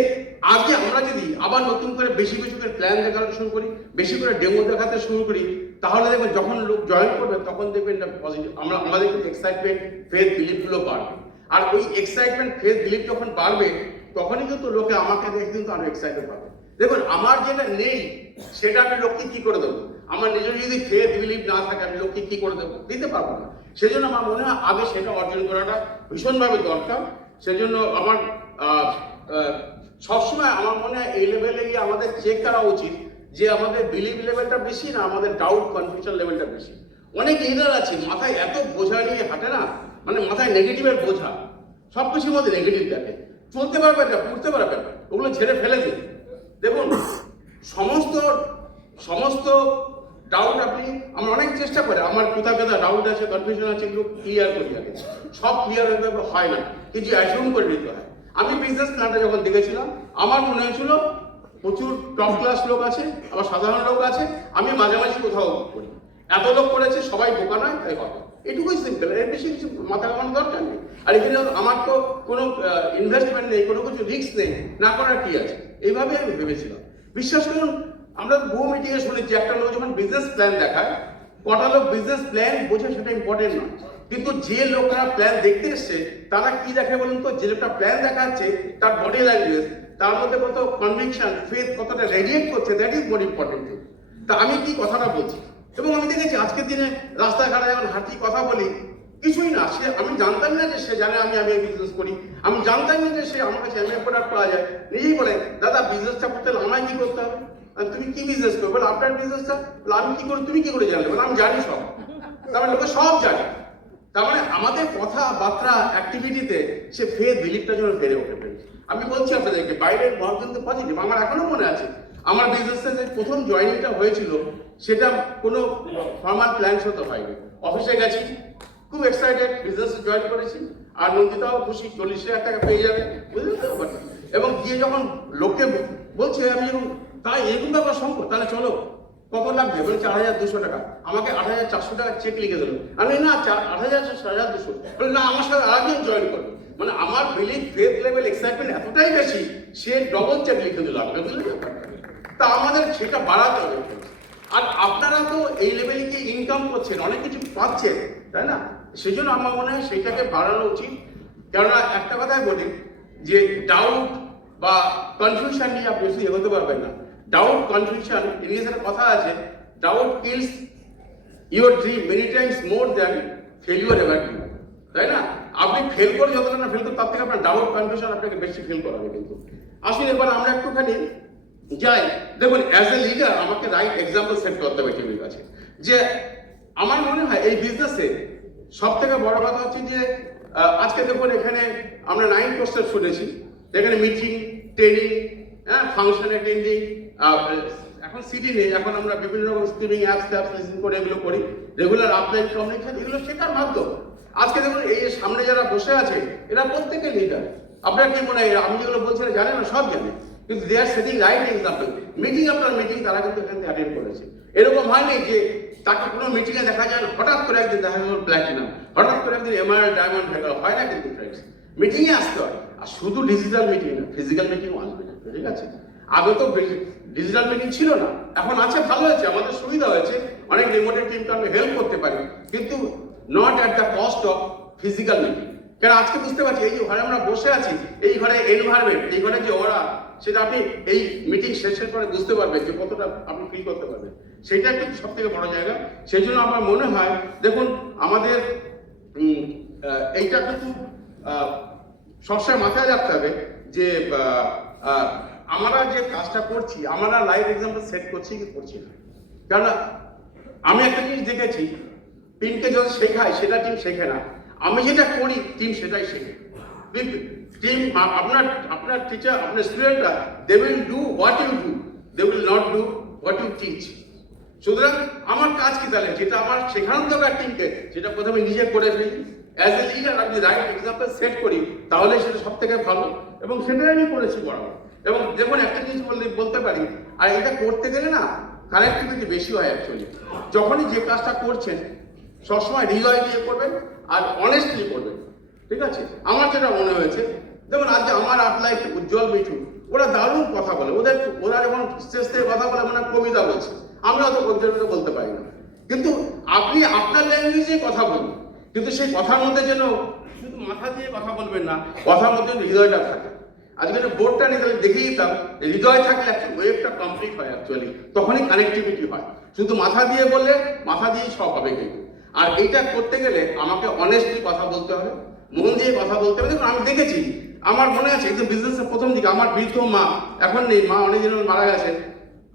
আজকে আমরা যদি আবার নতুন করে বেশি বেশি করে প্ল্যান দেখাতে শুরু করি, বেশি করে ডেমো দেখাতে শুরু করি, তাহলে দেখবেন যখন লোক জয়েন করবে তখন দেখবেন এটা পজিটিভ, আমাদের কিন্তু এক্সাইটমেন্ট, ফেথ বিলিভগুলো বাড়বে। আর ওই এক্সাইটমেন্ট, ফেথ বিলিভ যখন বাড়বে তখনই কিন্তু লোকে আমাকে দেখে কিন্তু আরো এক্সাইটেড হবে। দেখুন আমার যেটা নেই সেটা আমি লোককে কি করে দেবো? আমার নিজের যদি ফেথ বিলিভ না থাকে আমি লোককে কি করে দেবো? দিতে পারবো না। সেজন্য আমার মনে হয় আগে সেটা অর্জন করাটা ভীষণভাবে দরকার। সেজন্য আমার সবসময় আমার মনে হয় এই লেভেলে গিয়ে আমাদের চেক করা উচিত যে আমাদের বিলিভ লেভেলটা বেশি না আমাদের ডাউট কনফিউশন লেভেলটা বেশি। অনেক লিডার আছে মাথায় এত বোঝা নিয়ে হাঁটে না, মানে মাথায় নেগেটিভের বোঝা, সব কিছুর মধ্যে নেগেটিভ দেখে, চলতে পারবে না, পড়তে পারবে না, ওগুলো ছেড়ে ফেলে দিন। দেখুন সমস্ত ডাউট আপনি, আমরা অনেক চেষ্টা করে আমার কোথাও কোথাও ডাউট আছে, কনফিউশন আছে, এগুলো ক্লিয়ার করি আগে, সব ক্লিয়ার হয়ে হয় না, কিছু অ্যাসিউম করে নিতে হয়। আমি বিজনেস প্ল্যানটা যখন দেখেছিলাম আমার মনে হয়েছিল প্রচুর টপ ক্লাস লোক আছে, আবার সাধারণ লোক আছে, আমি মাঝামাঝি কোথাও করি, এত লোক করেছে সবাই বোকা নয়, তাই হবে, এটুকুই সিম্পল, এর বেশি কিছু মাথা ঘামানোর দরকার নেই। আর এখানে আমার তো কোনো ইনভেস্টমেন্ট নেই, কোনো কিছু রিস্ক নেই, না করার কি আছে, এইভাবে আমি ভেবেছিলাম। বিশ্বাস করুন আমরা বহু মিটিংয়ে শুনেছি একটা লোক যখন বিজনেস প্ল্যান দেখায়, কটা লোক বিজনেস প্ল্যান বোঝে সেটা ইম্পর্টেন্ট নয়, কিন্তু যে লোকরা প্ল্যান দেখতে এসছে তারা কি দেখে বলুন তো, যে লোকটা প্ল্যান দেখাচ্ছে তার বডি ল্যাঙ্গুয়েজ, তার মধ্যে কত কনভিকশন, ফেথ কতটা রেডিয়েট করছে, দ্যাট ইজ মোর ইম্পর্টেন্ট। তা আমি কি কথাটা বলছি, এবং আমি দেখেছি আজকের দিনে রাস্তাঘাটে যখন হাঁটি কথা বলি, কিছুই না, সে আমি জানতাম না যে সে জানে আমি বিজনেস করি, আমি জানতাম না যে সে আমার কাছে এমএ প্রোডাক্ট পাওয়া যায়, নিজেই বলে দাদা বিজনেসটা করতে হলে আমায় কি করতে হবে, তুমি কি বিজনেস করবে, বলে আপনার বিজনেসটা, আমি কি করি, তুমি কি করে জানলে, বলে আমি জানি সব, তার মানে লোকে সব জানে। তার মানে আমাদের কথাবার্তা অ্যাক্টিভিটিতে সে ফেথ বিলিভটা যেন বেড়ে ওঠে। আমি বলছি আপনাদেরকে বাইরের মহল কিন্তু পজিটিভ, আমার এখনো মনে আছে আমার বিজনেসে যে প্রথম জয়েনিংটা হয়েছিল সেটা কোনো ফর্মাল প্ল্যান হতে হয়নি, অফিসে গেছি খুব এক্সাইটেড, বিজনেসে জয়েন করেছি, আর নন্দিতাও খুশি, 40,000 টাকা পেয়ে যাবে, বুঝলেন তো? এবং গিয়ে যখন লোককে বলছে আমি যখন তাই এরকম ব্যাপার সম্ভব, তাহলে চলো কত লাগবে, বলে 4,200 টাকা, আমাকে 8,400 টাকা চেক লিখে দিল, আমি না 8,200, বলে না আমার সাথে আরেকজন জয়েন করবে, মানে আমার বিলিভ, ফেথ লেভেল, এক্সাইটমেন্ট এতটাই বেশি, সে ডবল চেক লিখে দিল আমাকে, বুঝলেন? তা আমাদের সেটা বাড়াতে হবে। আর আপনারা তো এই লেভেলে কি ইনকাম করছেন, অনেক কিছু পাচ্ছেন, তাই না? সেই জন্য আমার মনে হয় সেইটাকে বাড়ানো উচিত। কেননা একটা কথাই বলি যে ডাউট বা কনফিউশন নিয়ে আপনি বেশি এগোতে পারবেন না। ডাউট কনফিউশন ইংলিশে একটা কথা আছে, doubt kills your dream many times more than failure ever do, তাই না? আপনি ফেল করে যতটা না ফেল করে তার থেকে আপনার ডাউট কনফিউশন আপনাকে বেশি ফেল করাবে। কিন্তু আসুন এবার আমরা একটুখানি যাই। দেখুন, অ্যাজ এ লিডার আমাকে রাইট এক্সাম্পল সেট করতে হবে টিমের কাছে। যে আমার মনে হয় এই বিজনেসে সব থেকে বড় কথা হচ্ছে যে আজকে দেখুন এখানে আমরা 9 কোর্সের শুনেছি, এখানে মিটিং, ট্রেনিং, হ্যাঁ, ফাংশন অ্যাটেন্ডিং, এখন সিটি নেই, এখন আমরা বিভিন্ন রকম স্ট্রিমিং অ্যাপস লিসেন করে এগুলো করি, রেগুলার আপলাইন কমিউনিকেশন, এগুলো শেখার মাধ্যম। আজকে দেখুন এই যে সামনে যারা বসে আছে এরা প্রত্যেকে লিডার। আপনার কি মনে হয় আমি যেগুলো বলছি জানে না? সব জানে, কিন্তু দে আর সেটিং রাইট এক্সাম্পল। মিটিং আপনার মিটিং তারা কিন্তু এখানে অ্যাটেন্ড করেছে। এরকম হয়নি যে তাকে কোনো মিটিংয়ে দেখা যায় না, হঠাৎ করে একদিন দেখা গেল প্ল্যাটিনাম, হঠাৎ করে একদিন এমারাল্ড ডায়মন্ড হয়ে গেল, হয় না কিন্তু ফ্রেন্ডস। মিটিংয়ে আসতে হয়, আর শুধু ডিজিটাল মিটিং না, ফিজিক্যাল মিটিংও আসবে না, ঠিক আছে? আগে তো ডিজিটাল মিটিং ছিল না, এখন আছে, ভালো হয়েছে, আমাদের সুবিধা হয়েছে, অনেক রিমোটেড টিমকে আমরা হেল্প করতে পারি, কিন্তু not at the cost of physical meeting. কেন আজকে বুঝতে পারছি এই যে ঘরে আমরা বসে আছি, এই ঘরে এনভায়রনমেন্ট, এই ঘরে যে ওরা, সেটা আপনি এই মিটিং শেষের পরে বুঝতে পারবেন যে কতটা আপনি ফিল করতে পারবেন। সেটা কিন্তু সব থেকে বড় জায়গা। সেই জন্য আমার মনে হয় দেখুন আমাদের এইটা কিন্তু সবসময় মাথায় রাখতে হবে যে আমরা যে কাজটা করছি, আমরা লাইভ এক্সাম্পল সেট করছি কি করছি না। কারণ আমি একটা জিনিস দেখেছি, টিমকে যদি শেখায় সেটা টিম শেখে না, আমি যেটা করি টিম সেটাই শেখে। টিম আপনার টিচার, আপনার স্টুডেন্টরা, they will do what you do, they will not do what you teach. সুতরাং আমার কাজ কি তাহলে, যেটা আমার শেখানোর দরকার টিমকে, সেটা প্রথমে নিজে করে ফেলি। অ্যাজ এ লিডার আমি রাইট এক্সাম্পল সেট করি, তাহলে সেটা সব থেকে ভালো, এবং সেটাই আমি করেছি বরাবর। এবং দেখুন একটা জিনিস বলতে পারি, আর এটা করতে গেলে না কানেক্টিভিটি বেশি হয় অ্যাকচুয়ালি। যখনই যে কাজটা করছেন সবসময় হৃদয় দিয়ে করবেন আর অনেস্টলি করবেন, ঠিক আছে? আমার যেটা মনে হয়েছে, দেখুন আজকে আমার আপলাইফ উজ্জ্বল মিঠু, ওরা দারুণ কথা বলে, ওরা যখন স্টেজ থেকে কথা বলে মানে কবিতা বলছে, আমরা অত কবিতা বলতে পারি না, কিন্তু আপনি আপনার ল্যাঙ্গুয়েজে কথা বলুন, কিন্তু সেই কথার মধ্যে যেন শুধু মাথা দিয়ে কথা বলবেন না, কথার মধ্যে হৃদয়টা থাকে। আজকে বোর্ডটা নিয়ে তাহলে দেখে দিতাম, হৃদয় থাকলে একটা ওয়েভটা কমপ্লিট হয় অ্যাকচুয়ালি, তখনই কানেক্টিভিটি হয়। শুধু মাথা দিয়ে বললে মাথা দিয়েই সব হবে কিন্তু। আর এইটা করতে গেলে আমাকে অনেস্টলি কথা বলতে হবে, মন দিয়ে কথা বলতে হবে। দেখুন আমি দেখেছি, আমার মনে আছে একদম বিজনেসের প্রথম দিকে আমার বৃদ্ধ মা, এখন নেই, মা অনেকদিন মারা গেছে,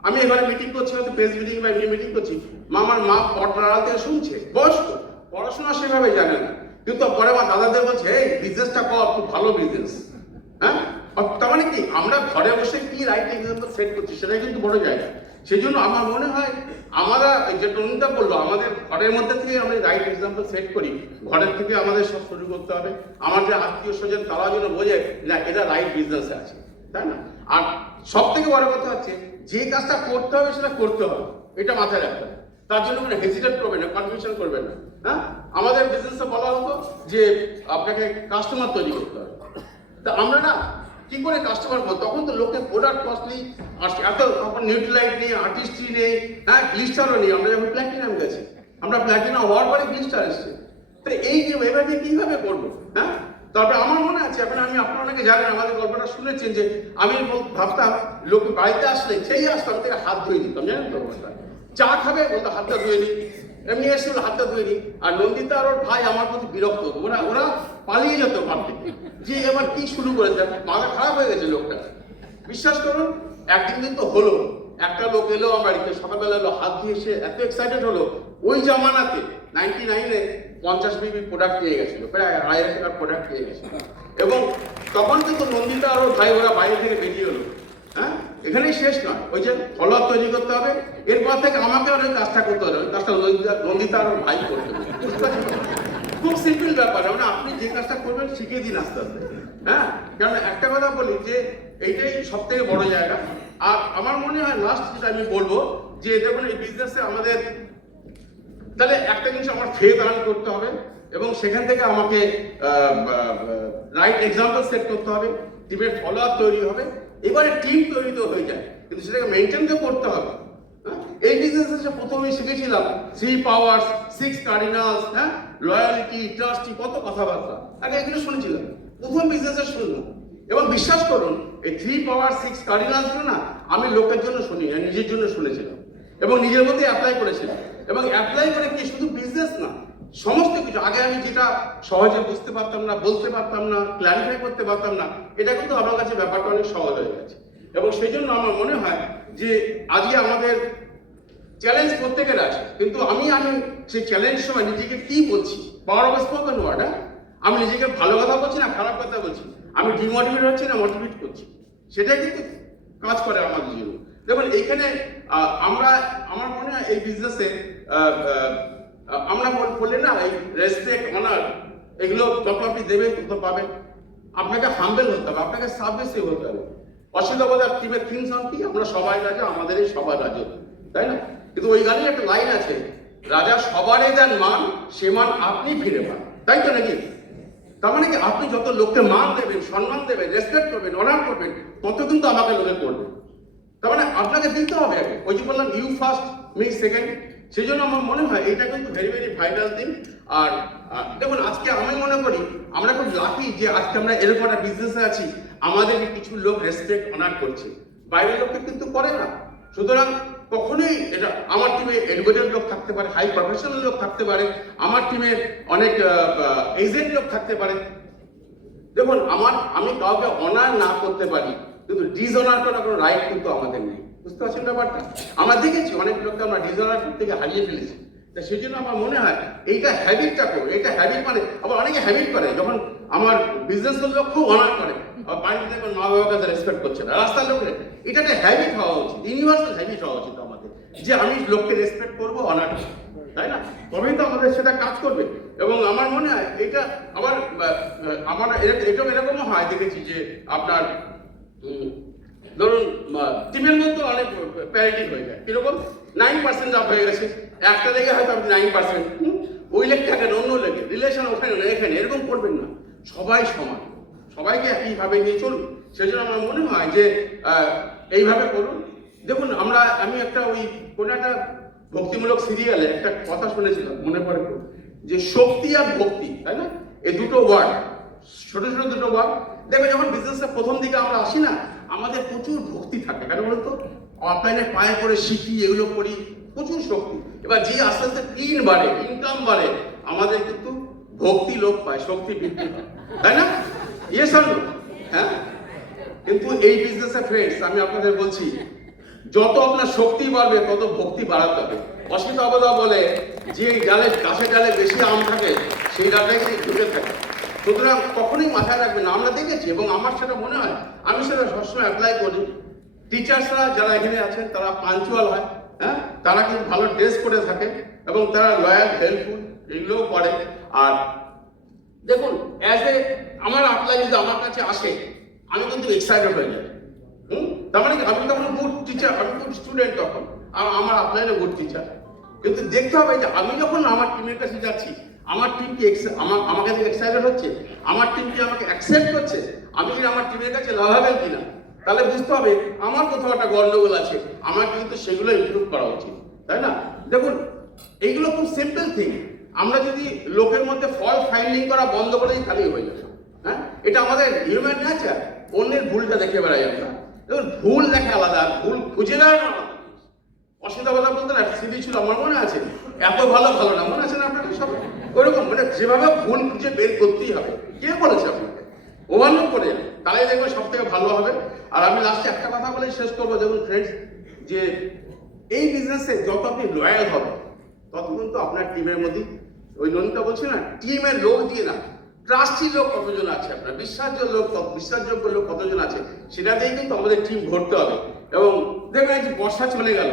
আমি এবারে মিটিং করছি, হয়তো প্রেস মিটিং বা এমনি মিটিং করছি, আমার মা পটনার আড়াল থেকে শুনছে, বয়স্ক, পড়াশোনা সেভাবে জানে না, কিন্তু পরে আমার দাদাদের বলছে এই বিজনেসটা কর, খুব ভালো বিজনেস। হ্যাঁ, তার মানে কি আমরা ঘরে বসে কি রাইট এক্সাম্পল সেট করছি সেটাই কিন্তু বড় জায়গা। সেই জন্য আমার মনে হয় আমরা যে টনিটা বললো, আমাদের ঘরের মধ্যে থেকে আমরা রাইট এক্সাম্পল সেট করি, ঘরের থেকে আমাদের সব শুরু করতে হবে। আমার যে আত্মীয় স্বজন তারা যেন বোঝে না এটা রাইট বিজনেসে আছে, তাই না? আর সব থেকে বড় কথা হচ্ছে যে কাজটা করতে হবে সেটা করতে হবে, এটা মাথায় রাখতে হবে। তার জন্য কোনো হেজিটেট করবেন না, কনফিউশন করবেন না। হ্যাঁ, আমাদের বিজনেসে বলা হতো যে আপনাকে কাস্টমার তৈরি করতে হবে, তা আমরা না কি করে কাস্টমার করবো? তখন তো লোকে প্রোডাক্ট কস্টলি, এত নিউট্রিলাইট নেই, আর্টিস্ট্রি নেই, হ্যাঁ, গ্লিস্টারও নেই। আমরা যখন প্ল্যাটিনাম গেছি, আমরা প্ল্যাটিনাম হওয়ার পরে গ্লিস্টার এসছে, তো এই যে এভাবে কিভাবে করবো? হ্যাঁ, তারপরে আমার মনে আছে, এখন আমি আপনারা অনেকে জানেন, আমাদের গল্পটা শুনেছেন যে আমি ভাবতাম লোক বাড়িতে আসলে সেই আসতাম থেকে হাত ধুয়ে দিতাম, জানেন তো? চা খাবে বলতো হাতটা ধুয়ে নিই, এমনি এসে হাতটা ধুয়ে নিই। আর নন্দিতা আর ওর ভাই আমার প্রতি বিরক্ত হতো, ওরা পালিয়ে যেত ভাবতে যে এবার কি শুরু করেছে, মাথা খারাপ হয়ে গেছে লোকটা। বিশ্বাস করুন একদিন কিন্তু হলো, একটা লোক এলো আমার বাড়িতে, সকালবেলা এলো, হাত দিয়ে এসে এত এক্সাইটেড হলো, ওই জামানাতে 99-এ 50 বিবি প্রোডাক্ট পেয়ে গেছিল, প্রায় 2,500 টাকার প্রোডাক্ট পেয়ে গেছিল। এবং তখন কিন্তু নন্দিতা আর ওর ভাই ওরা বাইরে থেকে বেরিয়ে হলো। হ্যাঁ, এখানেই শেষ নয়, ওই যে ফলোআপ তৈরি করতে হবে, এরপর থেকে আমাকে অনেক কাজটা করতে হবে, ওই কাজটা নন্দিতা আর ওর ভাই করতে হবে। খুব সিম্পল ব্যাপার, মানে আপনি যে কাজটা করবেন শিখিয়ে দিন আস্তে আস্তে। হ্যাঁ, কারণ একটা কথা বলি যে এইটাই সব থেকে বড় জায়গা। আর আমার মনে হয় লাস্ট যেটা আমি বলবো যে দেখুন এই বিজনেসে আমাদের তাহলে একটা জিনিস আমার ফেথ আর্ন করতে হবে, এবং সেখান থেকে আমাকে রাইট এক্সাম্পল সেট করতে হবে, টিমের ফলো আপ তৈরি হবে, এবারে টিম তৈরি তো হয়ে যায়, কিন্তু সেটাকে মেনটেন তো করতে হবে। এই বিজনেসে প্রথমেই শিখেছিলাম 3 পাওয়ার্স, 6 কার্ডিনালস, হ্যাঁ, লয়ালিটি, ট্রাস্টি, কত কথাবার্তা আগে এগুলো শুনেছিলাম, প্রথম বিজনেসে শুনলাম। এবং বিশ্বাস করুন এই 3 পাওয়ার 6 কার্ডিনালস গুলো না আমি লোকের জন্য শুনি না, নিজের জন্য শুনেছিলাম এবং নিজের মধ্যে অ্যাপ্লাই করেছিলাম। এবং অ্যাপ্লাই করে কি শুধু বিজনেস না, সমস্ত কিছু আগে আমি যেটা সহজে বুঝতে পারতাম না, বলতে পারতাম না, ক্ল্যারিফাই করতে পারতাম না, এটা কিন্তু আমার কাছে ব্যাপারটা অনেক সহজ হয়ে গেছে। এবং সেই জন্য আমার মনে হয় যে আজকে আমাদের চ্যালেঞ্জ প্রত্যেকের আছে, কিন্তু আমি সেই চ্যালেঞ্জ সময় নিজেকে কি বলছি, পাওয়ার অফ স্পোকেন ওয়ার্ড, আমি নিজেকে ভালো কথা বলছি না খারাপ কথা বলছি, আমি ডিমোটিভেট হচ্ছি না মোটিভেট করছি, সেটাই কিন্তু কাজ করে আমাদের জন্য। দেখুন এইখানে আমার মনে হয় এই বিজনেসে আমরা বললে না এই রেসপেক্ট অনার এগুলো যত আপনি দেবেন তত পাবেন। আপনাকে হাম্বেল হতে হবে, আপনাকে সাবমিসিভ হতে হবে। অসিতবদার টিমের থিম সং কি, আমরা সবাই রাজা আমাদের এই সবার রাজা, তাই না? কিন্তু ওই গানের একটা লাইন আছে, রাজা সবারই দেন মান, সে মান আপনি ফিরে পান, তাই তো নাকি? তার মানে কি আপনি যত লোককে মান দেবেন, সম্মান দেবেন, রেসপেক্ট করবেন, অনার করবেন, তত কিন্তু আমাকে লোকে করবে। তার মানে আপনাকে দিতে হবে আগে, ওই যে বললাম ইউ ফার্স্ট মি সেকেন্ড। সেই জন্য আমার মনে হয় এটা কিন্তু ভেরি ভেরি ভাইটাল থিং। আর দেখুন আজকে আমি মনে করি আমরা খুব লাকি যে আজকে আমরা এরকম একটা বিজনেসে আছি, আমাদের কিছু লোক রেসপেক্ট অনার করছে, বাইরের লোকে কিন্তু করে না। সুতরাং কখনোই এটা আমার টিমে এডুকেটেড লোক থাকতে পারে, হাই প্রফেশনাল লোক থাকতে পারে, আমার টিমে অনেক এজেন্ট লোক থাকতে পারে। দেখুন আমি কাউকে অনার না করতে পারি, কিন্তু ডিসঅনার করার কোনো রাইট কিন্তু আমাদের নেই। বুঝতে পারছেন ব্যাপারটা? আমরা দেখেছি অনেক লোককে আমরা ডিসঅনার করতে গিয়ে হারিয়ে ফেলেছি। তা সেই জন্য আমার মনে হয় এইটা হ্যাবিটটা করো, এটা হ্যাবিট মানে আবার অনেকে হ্যাবিট করে, যখন আমার বিজনেসের লোক খুব অনার করে, আবার বাড়িতে দেখবেন মা বাবার কাছে রেসপেক্ট করছে না, রাস্তার লোকের। এটা একটা হ্যাবিট হওয়া উচিত, ইউনিভার্সাল হ্যাবিট হওয়া উচিত আমাদের, যে আমি লোককে রেসপেক্ট করবো, অনার, তাই না? তবেই তো আমাদের সেটা কাজ করবে। এবং আমার মনে হয় এটা আমার এটাও এরকমও হয়, দেখেছি যে আপনার ধরুন টিমের মধ্যে অনেক প্যারিটি হয়ে যায়, কিরকম 9% আপ হয়ে গেছে, একটা লেগে হয়তো আপনি 9%, ওই লেগ থাকেন অন্য লেগে, রিলেশন ওখানে না এখানে, এরকম করবেন না। সবাই সমান, সবাইকে একইভাবে নিয়ে চলুন। সেই জন্য আমার মনে হয় যে এইভাবে করুন। দেখুন আমি একটা ওই কোনো একটা ভক্তিমূলক সিরিয়ালে একটা কথা শুনেছিলাম, মনে পড়ে যে শক্তি আর ভক্তি, তাই না? এই দুটো ওয়ার্ড, ছোট ছোট দুটো ওয়ার্ড। দেখবে যখন বিজনেসের প্রথম দিকে আমরা আসি না, আমাদের প্রচুর ভক্তি থাকে, কেন বলতো? অফলাইনে পায়ে করে শিখি, এগুলো করি, প্রচুর শক্তি। এবার যে আস্তে আস্তে ক্লিন বাড়ে, ইনকাম বাড়ে, আমাদের কিন্তু ভক্তি লোপ পায়, শক্তি বৃদ্ধি হয়, তাই না? ইয়েস আর নো? হ্যাঁ। কিন্তু এই বিজনেসে ফ্রেন্ডস আমি আপনাদের বলছি, যত আপনার শক্তি বাড়বে তত ভক্তি বাড়াতে হবে। অসিত অবদা বলে যে গাছের ডালে বেশি আম থাকে, সেই ডালটাই সেই ঢুকে থাকে। সুতরাং কখনোই মাথায় রাখবেন না, আমরা দেখেছি এবং আমার সেটা মনে হয়, আমি সেটা সবসময় অ্যাপ্লাই করি। টিচার্সরা যারা এখানে আছেন তারা পাঞ্চুয়াল হয়, হ্যাঁ, তারা কিন্তু ভালো ড্রেস করে থাকে এবং তারা লয়াল, হেল্পফুল, এগুলোও করে। আর দেখুন আমার অ্যাপ্লাই যদি আমার কাছে আসে, আমি কিন্তু এক্সাইটেড হয়ে যাই। তার মানে আমি তখন গুড টিচার, আমি গুড স্টুডেন্ট তখন, আর আমার অ্যাপ্লাইনে গুড টিচার। কিন্তু দেখতে হবে যে আমি যখন আমার টিমের কাছে যাচ্ছি, আমার টিম কি আমাকে দেখে এক্সাইটেড হচ্ছে, আমার টিম কি আমাকে অ্যাকসেপ্ট করছে, আমি কি আমার টিমের কাছে লাভাবেল কিনা, তাহলে বুঝতে হবে আমার কোথাও একটা গন্ডগোল আছে, আমাকে কিন্তু সেগুলো ইমপ্রুভ করা উচিত, তাই না? দেখুন এইগুলো খুব সিম্পল থিং। আমরা যদি লোকের মধ্যে ফল্ট ফাইন্ডিং করা বন্ধ করে দিই, খালি হয়ে যাবে। হ্যাঁ, এটা আমাদের হিউম্যান নেচার, অন্যের ভুলটা দেখে বেড়াই আমরা। দেখুন ভুল দেখা আলাদা, ভুল খুঁজে দেওয়া আলাদা। অসুবিধা কথা বলতে না, সিডি ছিল আমার মনে আছে, এত ভালো না, মনে আছে না আপনাদের সব? ওইরকম মানে যেভাবে ভুল খুঁজে বের করতেই হবে। কে বলেছে আপনাকে? ওভারলোড করে, তাই দেখবে সব থেকে ভালো হবে। আর আমি লাস্টে একটা কথা বলে শেষ করবো। দেখুন ফ্রেন্ডস, যে এই বিজনেসে যত আপনি লয়াল হবেন, তত কিন্তু আপনার টিমের মধ্যে, ওই লোনটা বলছি না, টিমের লোক দিয়ে না, ট্রাস্টি লোক কতজন আছে, আপনার বিশ্বাসযোগ্য লোক কতজন আছে, সেটা দিয়েই কিন্তু আমাদের টিম ভরতে হবে। এবং দেখবেন যে বর্ষা চলে গেল,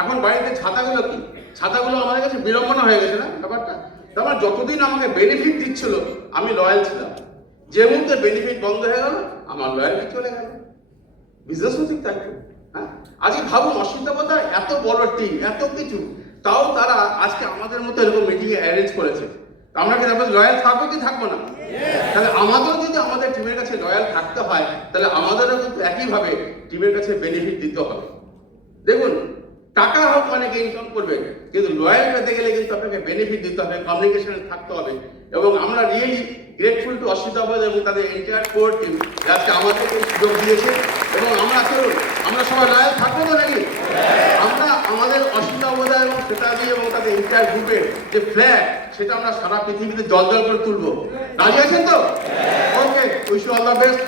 এখন বাড়িতে ছাতাগুলো কি, ছাতাগুলো আমাদের কাছে বিড়ম্বনা হয়ে গেছে না ব্যাপারটা? তারপর যতদিন আমাকে বেনিফিট দিচ্ছিল আমি লয়াল ছিলাম, যে মুহূর্তে বেনিফিট বন্ধ হয়ে গেল আমার লয়ালিটি চলে গেল। বিজনেসও ঠিক তাই। হ্যাঁ, আজকে ভাবুন অসিতবদা এত বড় টিম, এত কিছু, তাও তারা আজকে আমাদের মতো এরকম মিটিং অ্যারেঞ্জ করেছে। আমরা কি তারপর লয়াল থাকবো কি থাকবো না? তাহলে আমাদেরও যদি আমাদের টিমের কাছে লয়াল থাকতে হয়, তাহলে আমাদেরও কিন্তু একইভাবে টিমের কাছে বেনিফিট দিতে হবে। দেখুন টাকা হোক অনেকে ইনকাম করবে, কিন্তু লয়াল পেতে গেলে কিন্তু আপনাকে বেনিফিট দিতে হবে, কমিউনিকেশনে থাকতে হবে। এবং আমরা রিয়েলি গ্রেটফুল টু অসিতা বদ এবং তাদের এন্টায়ার কোর টিম আজকে আমাদেরকে সুযোগ দিয়েছে এবং আমরা সবাই লয়াল থাকবো তো নাকি? আমরা আমাদের অসিতা বোধা এবং শ্বেতাদি এবং তাদের এন্টায়ার গ্রুপের যে ফ্ল্যাগ সেটা আমরা সারা পৃথিবীতে জল করে তুলবো। রাজি আছেন তো? Okay, wish you all the best.